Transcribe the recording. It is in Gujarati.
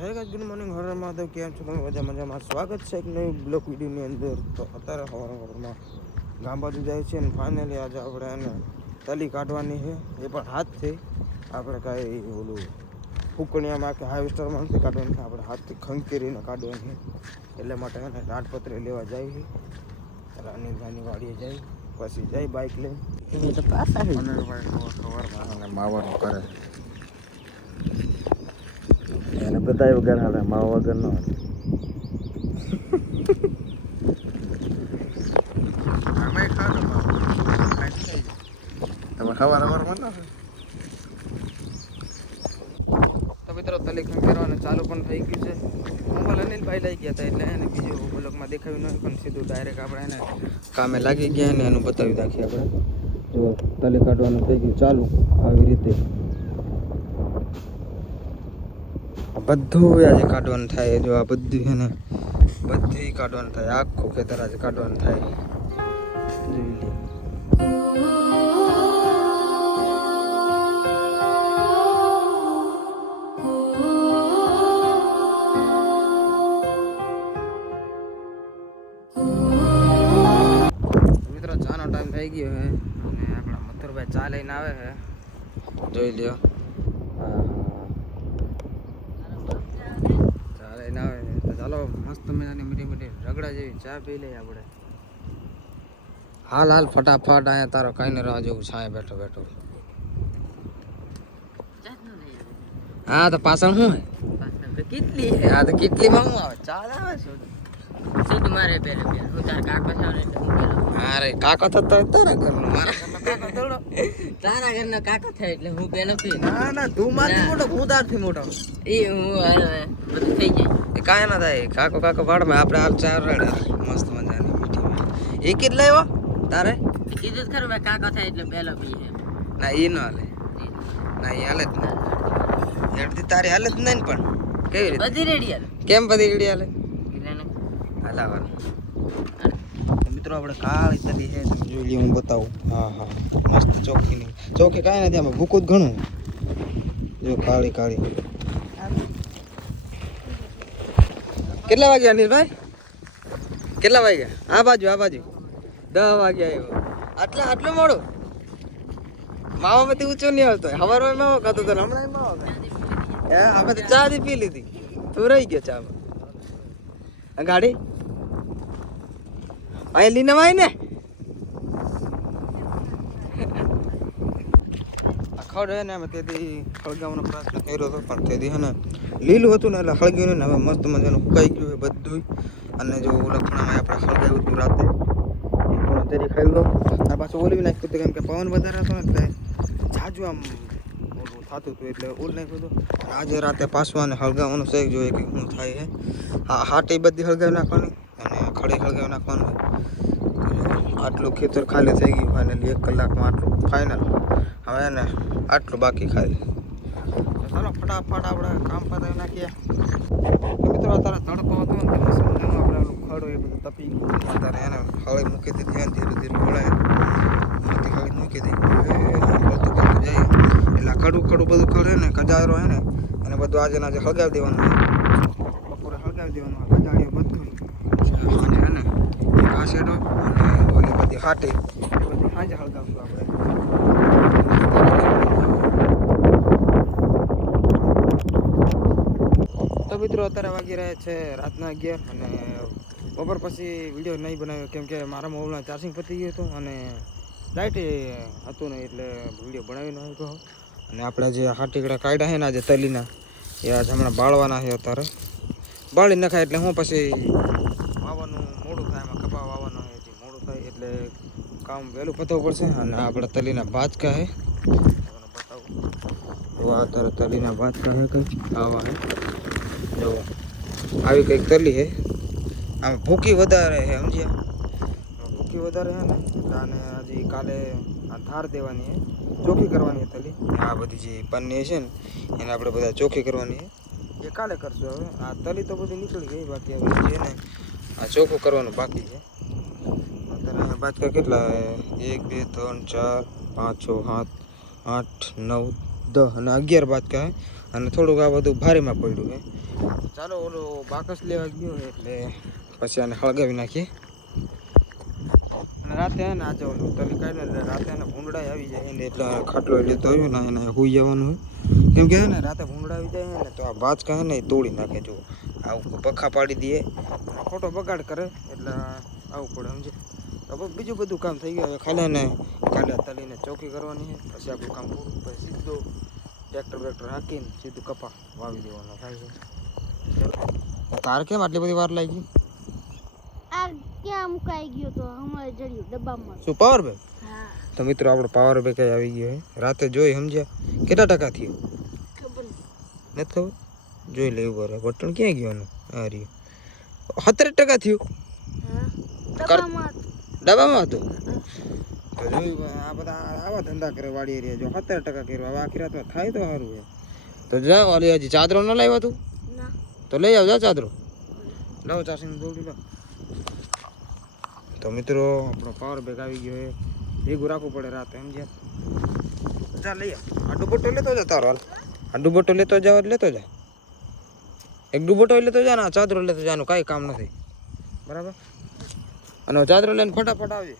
હે guys, good morning. Har Mahadev. કેમ છો તમે? મજામાં. સ્વાગત છે એક નવી બ્લોગ વિડીયોની અંદર. તો અત્યારે સવારમાં ગામ બાજુ જાય છે અને ફાઇનલી આજે આપણે એને તલી કાઢવાની છે, એ પણ હાથથી. આપણે કાંઈ ઓલું ફૂકણીયામાં કે હાર્વેસ્ટરમાં નથી કાઢવાની, આપણે હાથથી ખંખેરીને કાઢવાની. એટલે માટે એને તાડપત્રી લેવા જાય છે. રાની વાડીએ જાય, પછી જાય બાઇક લઈને સવારમાં માવાનું કરે. એને બધા વગર હાલે, માવા વગર ન હાલે. આમાં ખાતો તમે સવારમાં ના. તો મિત્રો તલી ખંખેરવાનું ચાલુ પણ થઈ ગયું છે. મોબાઈલ અનિલભાઈ લઈ ગયા હતા એટલે એને બીજું બ્લોગમાં દેખાવ્યું નહીં, પણ સીધું ડાયરેક્ટ આપણે એને કામે લાગી ગયા ને એનું બતાવી નાખીએ આપણે. જો તલી કાઢવાનું થઈ ગયું ચાલુ આવી રીતે. બધું આજે કાઢવાનું થાય. જો આ બધું છે ને બધી કાઢવાનું થાય. આખું ખેતર આજે કાઢવાનું થાય. જોઈ લે. મિત્રો ચાનો ટાઈમ થઈ ગયો છે અને આપણા મથુરભાઈ ચા લઈને આવે છે. જોઈ લ્યો. ચાલો મસ્ત મજાની મીઠી રગડા જેવી ચા પી લઈએ આપણે. હાલ ફટાફટ. અહીંયા તારો કઈ ને રાહ જેવું છાંય બેઠો બેઠો. હા તો પાછળ શું હે કેટલી? હા તો કેટલીમાં શું આવે? ચાલ આવે સીધ મારે પેલે હું તાર કાકો છે એટલે હું પેલો. અરે કાકો થતો તારા ઘરનો, મારા ઘરનો કાકો થોડો. તારા ઘરનો કાકો થાય એટલે હું પેલો પી. ના તું મારથી મોટો, હું તારથી મોટો. એ હું બધું થઈ જાય. એ કાંઈ ના થાય. કાકો ભાડમાં આપણે હાલ ચાર રેડા મસ્ત મજાની મીઠી. એ કેટલા આવ્યો તારે? કીધું જ ખરું ભાઈ, કાકો થાય એટલે પેલો પી. ના એ ન હાલે. ના એ હાલે જ નહીં. હેડતી તારી હાલે જ નહીં. પણ કેવી રીતે? બધી રેડી હાલે. કેમ બધી રેડી હાલે? હલાવાનું. મિત્રો આપણે કાળી તલી છે, તમે જોઈ લ્યો. હું બતાવું. હા મસ્ત ચોખ્ખી નહીં. ચોખ્ખી કાંઈ નથી, આમાં ભૂકું જ ઘણું. જો કાળી. કેટલા વાગ્યા અનિલભાઈ? કેટલા વાગ્યા? આ બાજુ 10 વાગ્યા આવ્યો. આટલું મોડું? માવામાંથી ઊંચો નહીં આવતો. સવારમાં માવો ખાતો તો હમણાં માવો. આપણે તો ચા પી લીધી. તું રહી ગયો ચામાં. ગાડી અહીં લઈને આવી ને. ખડ હે ને અમે તેથી હળગાવવાનો પ્રયત્ન કર્યો હતો, પણ તેથી હે ને લીલું હતું ને એટલે હળગ્યું ને. હવે મસ્ત મજાનું ફૂકાઈ ગયું છે બધું. અને જો ઓલા ખૂણામાં આપણે હળગાવ્યું હતું રાતે, એ ખૂણો તેરી ખાઈ લો. આ પાછું ઓલવી નાખ્યું હતું, કેમ કે પવન વધારે હતો ને એટલે જાજુ આમ ઓલું થતું હતું એટલે ઓલ નાખ્યું હતું. આજે રાતે પાછું આને હળગાવવાનું છે, જોઈએ કે શું થાય છે. હા હાટી બધી હળગાવી નાખવાની અને ખડી હળગાવી નાખવાનું. આટલું ખેતર ખાલી થઈ ગયું ફાઇનલી. 1 કલાકમાં આટલું ફાઇનલ. હવે ને આટલું બાકી ખાલી. ચાલો ફટાફટ આપણે કામ પતાવી નાખીએ. મિત્રો અત્યારે તડકો હતો ને આપણે ઓલું ખડો એ બધું તપી ગયું. અત્યારે એને હળી મૂકી દીધી. ધીરે વળાય એમાંથી હળી મૂકી દીધી. બધું જાય એટલે ખડું બધું ખડે ને કજારો હે ને એને બધું આજે હળગાવી દેવાનું હોય. બપોરે હળગાવી દેવાનું હોય કજાડીઓ બધું. અને હે ને આ શેડો અને ઓલી બધી હાટી બધી સાંજે હળગાવશું આપણે. તો મિત્રો અત્યારે વાગી રહ્યા છે રાતના 11 અને બપોર પછી વિડીયો નહીં બનાવ્યો, કેમ કે મારા મોબાઈલમાં ચાર્જિંગ પતી ગયું હતું અને લાઇટ હતું નહીં એટલે વિડીયો બનાવી ન શક્યો. અને આપણે જે હાટીકડા કાઢ્યા છે ને આજે તલીના, એ આજે હમણાં બાળવાના છે. અત્યારે બાળી નખાય એટલે હું પછી વાવવાનું મોડું થાય. એમાં કપા વાવવાનો છે, હજી મોડું થાય એટલે કામ વહેલું પતાવવું પડશે. અને આપણે તલીના બાચકા છે બતાવું. તો આ અત્યારે તલીના બાચકા છે કંઈક આવા છે. જો આવી કંઈક તલી છે. આમાં ભૂકી વધારે છે, સમજ્યા? ભૂકી વધારે છે ને એટલે આને હજી કાલે ધાર દેવાની છે, ચોખ્ખી કરવાની છે તલી. આ બધી જે પન્ની છે ને એને આપણે બધા ચોખ્ખી કરવાની છે, એ કાલે કરશું. હવે આ તલી તો બધી નીકળી ગઈ, બાકી હવે છે ને આ ચોખ્ખું કરવાનું બાકી છે. અત્યારે બાજકા કેટલા? 1 2 3 4 5 6 7 8 9 10 અને 11 બાજકા છે. અને થોડુંક આ બધું ભારેમાં પડ્યું હે. ચાલો ઓલો બાકસ લેવા ગયો એટલે પછી આને હળગાવી નાખીએ. અને રાતે હે ને આજે ઓલું તલી કાઢે એટલે રાતે એને ભૂંગળા આવી જાય ને એટલે ખાટલો લેતો આવ્યો ને એને હોઈ જવાનું હોય. કેમ કે હે ને રાતે ભૂંગળા આવી જાય ને તો આ બાચકા હે ને એ તોડી નાખે. જો આવું પખા પાડી દે, ખોટો બગાડ કરે એટલે આવું પડે સમજે. તો બીજું બધું કામ થઈ ગયું. હવે ખાલી ને કાલે તલીને ચોકી કરવાની છે, પછી આપણું કામ પૂરું. પછી સીધું ટ્રેક્ટર હાંકીને સીધું કપા વાવી દેવાનો થાય છે. તાર કેમ આટલી બધી વાર લાગી? આ ક્યાં મુકાઈ ગયો તો હમણાં જડ્યું ડબ્બામાં. શું પાવર બેંક? હા. તો મિત્રો આપણો પાવર બેંક આવી ગયો હે. રાતે જોઈ સમજ્યા કેટલા ટકા થયું? ખબર નથી ખબર, જોઈ લેવું બરે. બટન ક્યાં ગયો એનું? આ રહ્યું 70% થયું. ડબ્બામાં હતું. તો જોયું આ બધા આવા ધંધા કરે વાડી રહ્યા. જો 70% કર્યું. હવે આખી રાતમાં થાય તો સારું છે. તો જા ઓલી હજી ચાદરો ન લાવ્યા તું? ના. તો લઈ આવજા ચાદરો. લાવો ચાસીને દોડી લો. તો મિત્રો આપણો પાવર બેગ આવી ગયો છે. ભેગું રાખવું પડે રાતે સમજ્યા. જા લઈ આવ. આ ડુબોટો લેતો જા તારો. હાલ આ ડુબોટો લેતો જાવ લેતો જા. એક ડુબોટો લેતો જા ને આ ચાદરો લેતો જાનું કાંઈ કામ નથી બરાબર. અને ચાદરો લઈને ફટાફટ આવજે.